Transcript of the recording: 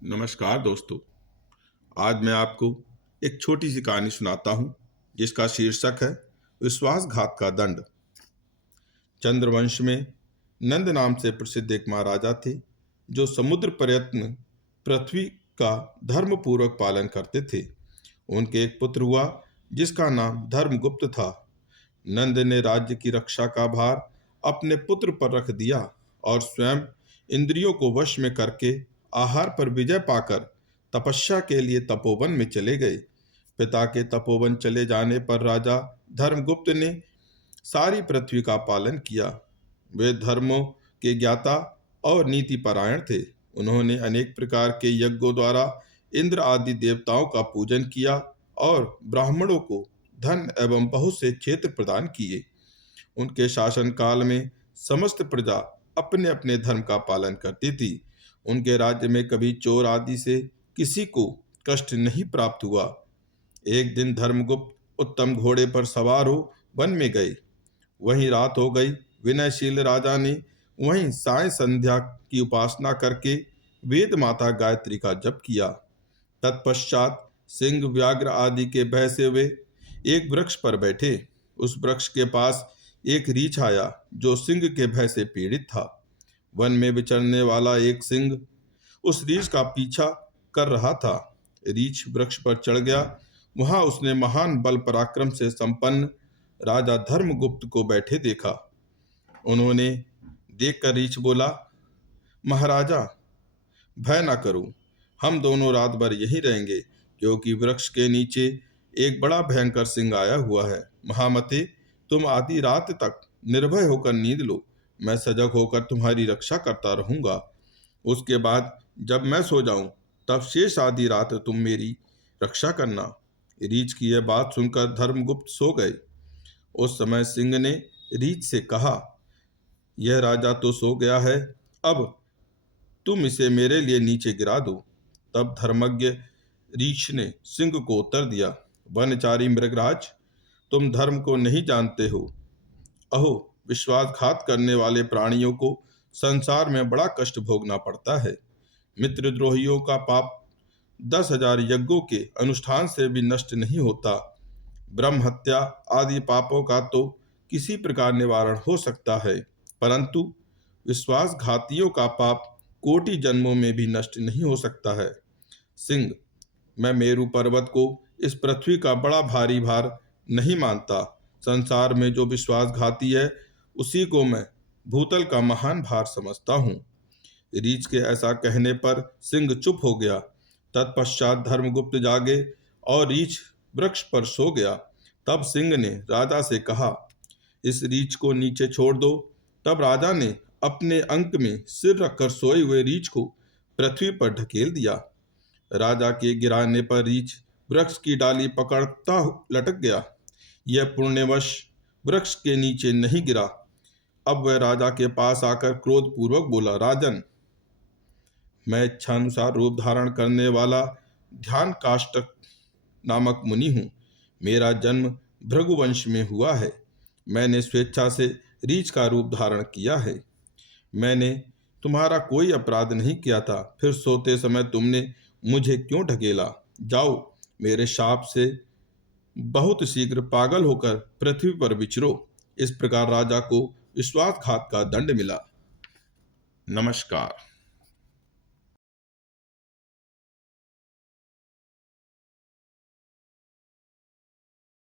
नमस्कार दोस्तों। आज मैं आपको एक छोटी सी कहानी सुनाता हूँ जिसका शीर्षक है विश्वासघात का दंड। चंद्रवंश में नंद नाम से प्रसिद्ध एक महाराजा थे जो समुद्र पर्यटन पृथ्वी का धर्मपूर्वक पालन करते थे। उनके एक पुत्र हुआ जिसका नाम धर्मगुप्त था। नंद ने राज्य की रक्षा का भार अपने पुत्र पर रख दिया और स्वयं इंद्रियों को वश में करके आहार पर विजय पाकर तपस्या के लिए तपोवन में चले गए। पिता के तपोवन चले जाने पर राजा धर्मगुप्त ने सारी पृथ्वी का पालन किया। वे धर्मों के ज्ञाता और नीति परायण थे। उन्होंने अनेक प्रकार के यज्ञों द्वारा इंद्र आदि देवताओं का पूजन किया और ब्राह्मणों को धन एवं बहुत से क्षेत्र प्रदान किए। उनके शासन काल में समस्त प्रजा अपने अपने धर्म का पालन करती थी। उनके राज्य में कभी चोर आदि से किसी को कष्ट नहीं प्राप्त हुआ। एक दिन धर्मगुप्त उत्तम घोड़े पर सवार हो वन में गए। वहीं रात हो गई। विनयशील राजा ने वहीं साय संध्या की उपासना करके वेद माता गायत्री का जप किया। तत्पश्चात सिंह व्याघ्र आदि के भय से वे एक वृक्ष पर बैठे। उस वृक्ष के पास एक रीछ आया जो सिंह के भय से पीड़ित था। वन में विचरने वाला एक सिंह उस रीछ का पीछा कर रहा था। रीछ वृक्ष पर चढ़ गया। वहां उसने महान बल पराक्रम से संपन्न राजा धर्मगुप्त को बैठे देखा। उन्होंने देखकर रीछ बोला, महाराजा भय न करो, हम दोनों रात भर यहीं रहेंगे, क्योंकि वृक्ष के नीचे एक बड़ा भयंकर सिंह आया हुआ है। महामते, तुम आधी रात तक निर्भय होकर नींद लो, मैं सजग होकर तुम्हारी रक्षा करता रहूंगा। उसके बाद जब मैं सो जाऊं तब शेष आधी रात तुम मेरी रक्षा करना। रीछ की यह बात सुनकर धर्मगुप्त सो गए। उस समय सिंह ने रीछ से कहा, यह राजा तो सो गया है, अब तुम इसे मेरे लिए नीचे गिरा दो। तब धर्मज्ञ रीछ ने सिंह को उत्तर दिया, वनचारी मृगराज, तुम धर्म को नहीं जानते हो। अहो, विश्वासघात करने वाले प्राणियों को संसार में बड़ा कष्ट भोगना पड़ता है। मित्रद्रोहियों का पाप 10,000 यज्ञों के अनुष्ठान से भी नष्ट नहीं होता। ब्रह्म हत्या आदि पापों का तो किसी प्रकार निवारण हो सकता है, परंतु विश्वासघातियों का पाप कोटि जन्मों में भी नष्ट नहीं हो सकता है। सिंह, मैं मेरु पर्वत को इस पृथ्वी का बड़ा भारी भार नहीं मानता। संसार में जो विश्वासघाती है उसी को मैं भूतल का महान भार समझता हूँ। रीछ के ऐसा कहने पर सिंह चुप हो गया। तत्पश्चात धर्मगुप्त जागे और रीछ वृक्ष पर सो गया। तब सिंह ने राजा से कहा, इस रीछ को नीचे छोड़ दो। तब राजा ने अपने अंक में सिर रखकर सोए हुए रीछ को पृथ्वी पर ढकेल दिया। राजा के गिराने पर रीछ वृक्ष की डाली पकड़ता लटक गया। यह पुण्यवश वृक्ष के नीचे नहीं गिरा। अब वह राजा के पास आकर क्रोधपूर्वक बोला, राजन, मैं इच्छानुसार रूप धारण करने वाला ध्यान काष्टक नामक मुनि हूँ। मेरा जन्म भृगुवंश में हुआ है। मैंने स्वेच्छा से रीछ का रूप धारण किया है। मैंने तुम्हारा कोई अपराध नहीं किया था, फिर सोते समय तुमने मुझे क्यों ढकेला? जाओ, मेरे शाप से बहुत शीघ्र पागल होकर पृथ्वी पर विचरो। इस प्रकार राजा को विश्वासघात का दंड मिला। नमस्कार।